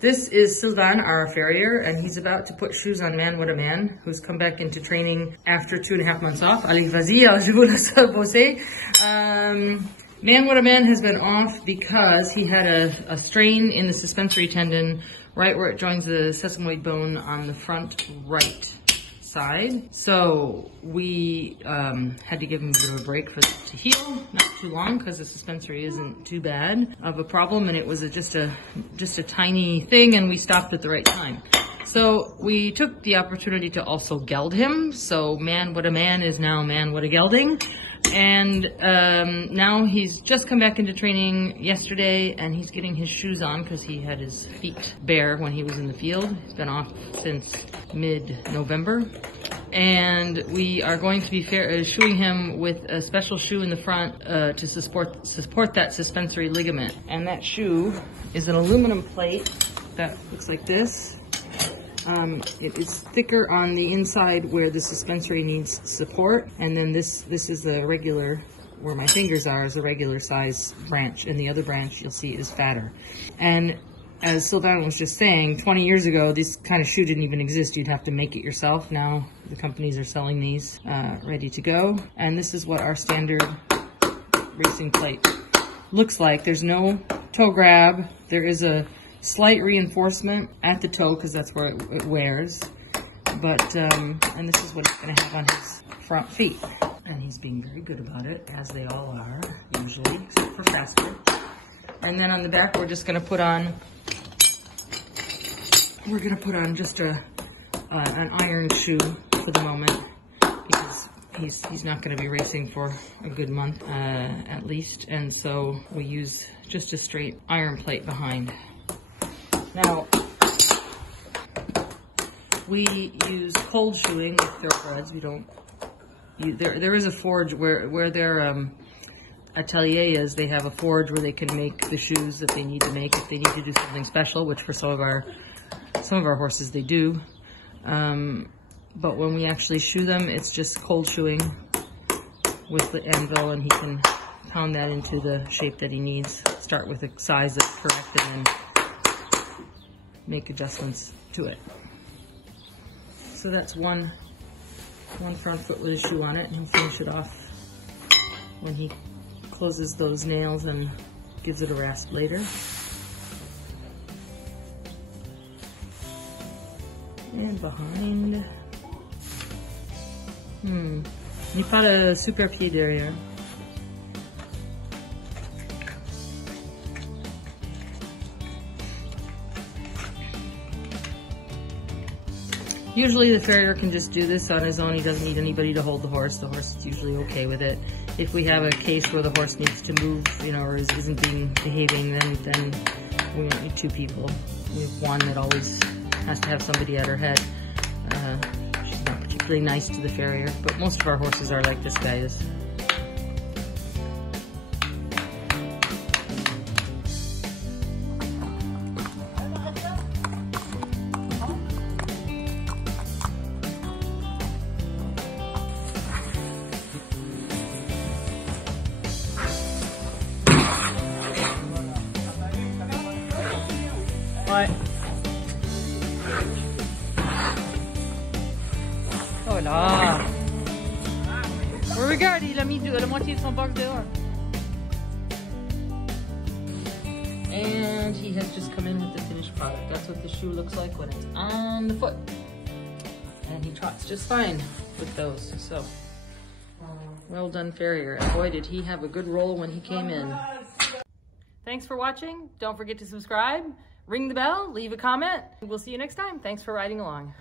This is Sylvain, our farrier, and he's about to put shoes on Man What a Man, who's come back into training after 2.5 months off. Allez, vas-y, je vous laisse bosser. Man What a Man has been off because he had a strain in the suspensory tendon right where it joins the sesamoid bone on the front right side. So we had to give him a bit of a break for it to heal, not too long because the suspensory isn't too bad of a problem, and it was just a tiny thing, and we stopped at the right time. So we took the opportunity to also geld him. So Man What a Man is now Man What a Gelding. And now he's just come back into training yesterday, and he's getting his shoes on because he had his feet bare when he was in the field. He's been off since mid-November. And we are going to be shoeing him with a special shoe in the front to support that suspensory ligament. And that shoe is an aluminum plate that looks like this. It is thicker on the inside where the suspensory needs support, and then this is a regular, where my fingers are, is a regular size branch, and the other branch you'll see is fatter. And as Sylvain was just saying, 20 years ago, this kind of shoe didn't even exist. You'd have to make it yourself. Now the companies are selling these ready to go, and this is what our standard racing plate looks like. There's no toe grab. There is a slight reinforcement at the toe because that's where it wears, but and this is what it's going to have on his front feet, and he's being very good about it, as they all are usually, except for faster. And then on the back we're just going to put on just an iron shoe for the moment, because he's not going to be racing for a good month at least, and so we use just a straight iron plate behind. Now, we use cold shoeing with thoroughbreds. We don't. There is a forge where their atelier is. They have a forge where they can make the shoes that they need to make if they need to do something special, which for some of our horses they do. But when we actually shoe them, it's just cold shoeing with the anvil, and he can pound that into the shape that he needs. Start with a size that's correct, and then make adjustments to it. So that's one front foot with a shoe on it, and he'll finish it off when he closes those nails and gives it a rasp later. And behind. Il n'y a pas de super pied derrière. Usually the farrier can just do this on his own. He doesn't need anybody to hold the horse. The horse is usually okay with it. If we have a case where the horse needs to move, or isn't behaving, then we don't need two people. We have one that always has to have somebody at her head. She's not particularly nice to the farrier, but most of our horses are like this guy is. Ouais. Oh là! Oh, regarde, il a mis la moitié de son box dehors. And he has just come in with the finished product. That's what the shoe looks like when it's on the foot. And he trots just fine with those. So, well done, farrier. And boy, did he have a good roll when he came in. Thanks for watching. Don't forget to subscribe. Ring the bell, leave a comment. We'll see you next time. Thanks for riding along.